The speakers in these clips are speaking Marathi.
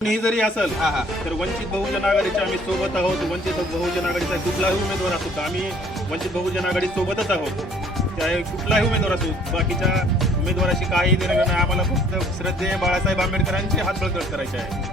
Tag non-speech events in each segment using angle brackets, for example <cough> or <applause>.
कोणीही जरी असेल हा हा. तर वंचित बहुजन आघाडीच्या आम्ही सोबत आहोत. वंचित बहुजन आघाडीचा कुठलाही उमेदवार असो तर आम्ही वंचित बहुजन आघाडी सोबतच आहोत. त्या कुठलाही उमेदवार असो बाकीच्या उमेदवाराशी काही देणं नाही. आम्हाला फक्त श्रद्धेय बाळासाहेब आंबेडकरांचे हात बळकट करायचे आहे.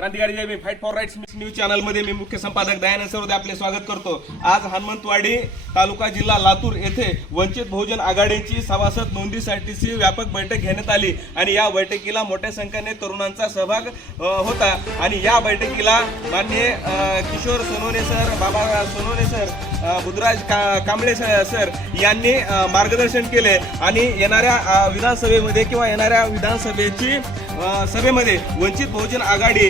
क्रांतिकारी जय फाईट फॉर राईट्स न्यूज चॅनलमध्ये मी मुख्य संपादक दयानंद सरोदे आपले स्वागत करतो. आज हनुमंतवाडी तालुका जिल्हा लातूर येथे वंचित बहुजन आघाडीची सभासद नोंदीसाठीची व्यापक बैठक घेण्यात आली आणि या बैठकीला मोठ्या संख्येने तरुणांचा सहभाग होता. आणि या बैठकीला माननीय किशोर सोनवणे सर बाबा सोनवणे सर बुधराज का कांबळे सर यांनी मार्गदर्शन केले. आणि येणाऱ्या विधानसभेमध्ये किंवा येणाऱ्या विधानसभेची सभेमध्ये वंचित बहुजन आघाडी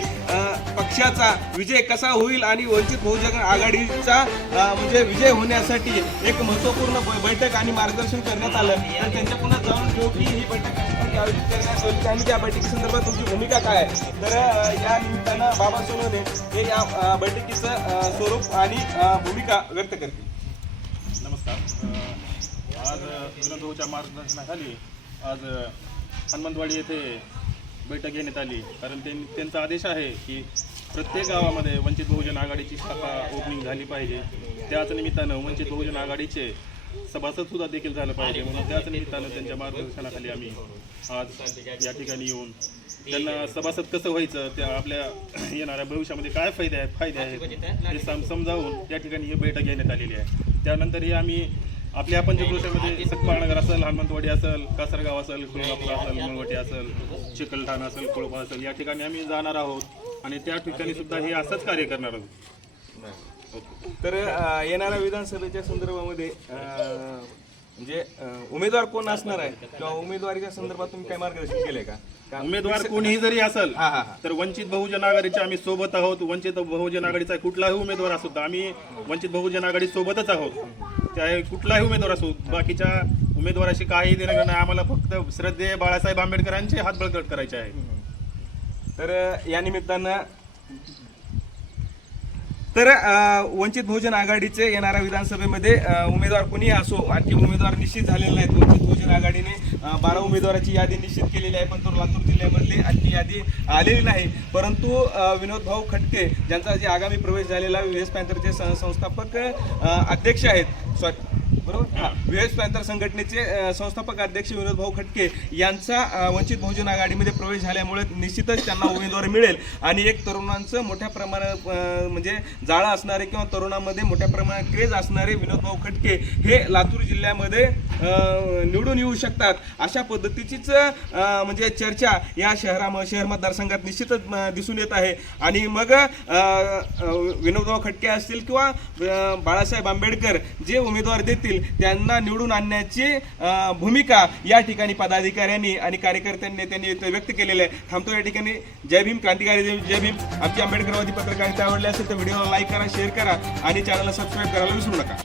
पक्षाचा विजय कसा होईल आणि वंचित बहुजन आघाडीचा म्हणजे विजय होण्यासाठी एक महत्त्वपूर्ण ब- बैठक आणि मार्गदर्शन करण्यात आलं. आणि त्यांच्या पुन्हा जाऊन घेऊ की ही बैठक आयोजित करण्यात आली आणि त्या बैठकीसंदर्भात तुमची भूमिका काय आहे? तर या निमित्तानं बाबा सोनवणे हे या बैठकीचं स्वरूप आणि भूमिका व्यक्त करतील नमस्कार. आज विनोदभाऊच्या मार्गदर्शनाखाली आज हनुमंतवाडी येथे बैठक घेण्यात आली. कारण त्यां- त्यांचा आदेश आहे की प्रत्येक गावामध्ये वंचित बहुजन आघाडीची शाखा ओपनिंग झाली पाहिजे. त्याच निमित्तानं वंचित बहुजन आघाडीचे सभासद सुद्धा देखील झालं पाहिजे. म्हणून त्याच निमित्तानं त्यांच्या मार्गदर्शनाखाली आम्ही आज या ठिकाणी येऊन त्यांना सभासद कसं व्हायचं त्या आपल्या <clears throat> येणाऱ्या भविष्यामध्ये काय फायदे आहेत फायदे आहेत हे सम समजावून त्या ठिकाणी ही बैठक घेण्यात आलेली आहे. त्यानंतर आम्ही आम्ही आपल्या पंचक्रोशामध्ये सकपाळनगर असेल हनुमंतवाडी असेल कासरगाव असेल कोल्हापूर असेल मुळवटी असेल चिकलठाण असेल कोळपा असेल या ठिकाणी आम्ही जाणार आहोत. आणि त्या ठिकाणी सुद्धा हे असंच कार्य करणार आहोत. तर येणाऱ्या विधानसभेच्या संदर्भामध्ये म्हणजे उमेदवार कोण असणार आहे? किंवा उमेदवारीच्या संदर्भात तुम्ही काय मार्गदर्शन केलंय का? का उमेदवार कोणीही जरी असेल हा हा हा. तर वंचित बहुजन आघाडीचे आम्ही सोबत आहोत. वंचित बहुजन आघाडीचा कुठलाही उमेदवार असो तर आम्ही वंचित बहुजन आघाडी सोबतच आहोत. त्या कुठलाही उमेदवार असो बाकीच्या उमेदवाराशी काही देणं घेणं नाही. आम्हाला फक्त श्रद्धेय बाळासाहेब आंबेडकरांचे हात बळकट करायचे आहे. तर अ, या निमित्तानं तर वंचित बहुजन आघाडीचे येणाऱ्या विधानसभेमध्ये उमेदवार कोणीही असो आणखी उमेदवार निश्चित झालेले नाहीत. वंचित बहुजन आघाडीने बारा उमेदवाराची यादी निश्चित केलेली आहे. पण तो लातूर जिल्ह्यामधली आणखी यादी आलेली नाही. परंतु विनोद भाऊ खटके ज्यांचा जे आगामी प्रवेश झालेला व्ही पॅन्थरचे सं- संस्थापक अध्यक्ष आहेत. सॉरी बरोबर? हा. पॅन्थर संघटनेचे संस्थापक अध्यक्ष विनोद भाऊ खटके यांचा वंचित बहुजन आघाडीमध्ये प्रवेश झाल्यामुळे निश्चितच त्यांना उमेदवार मिळेल. आणि एक तरुणांचं मोठ्या प्रमाणात म्हणजे जाळं असणारे किंवा तरुणामध्ये मोठ्या प्रमाणात क्रेज असणारे विनोद भाऊ खटके हे लातूर जिल्ह्यामध्ये निवडून येऊ शकतात. अशा पद्धतीचीच म्हणजे चर्चा या शहरा शहर मतदारसंघात निश्चितच दिसून येत आहे. आणि मग विनोदभाऊ खटके असतील किंवा बाळासाहेब आंबेडकर जे उमेदवार देतील त्यांना निवडून आणण्याची भूमिका या ठिकाणी पदाधिकाऱ्यांनी आणि कार्यकर्त्यांनी त्यांनी व्यक्त केलेलं आहे. थांबतो या ठिकाणी. जय भीम क्रांतिकारी जय जय भीम. आमची आंबेडकरवादी पत्रकारिता आवडली असेल तर व्हिडिओला लाईक करा शेअर करा आणि चॅनलला सबस्क्राईब करायला विसरू नका.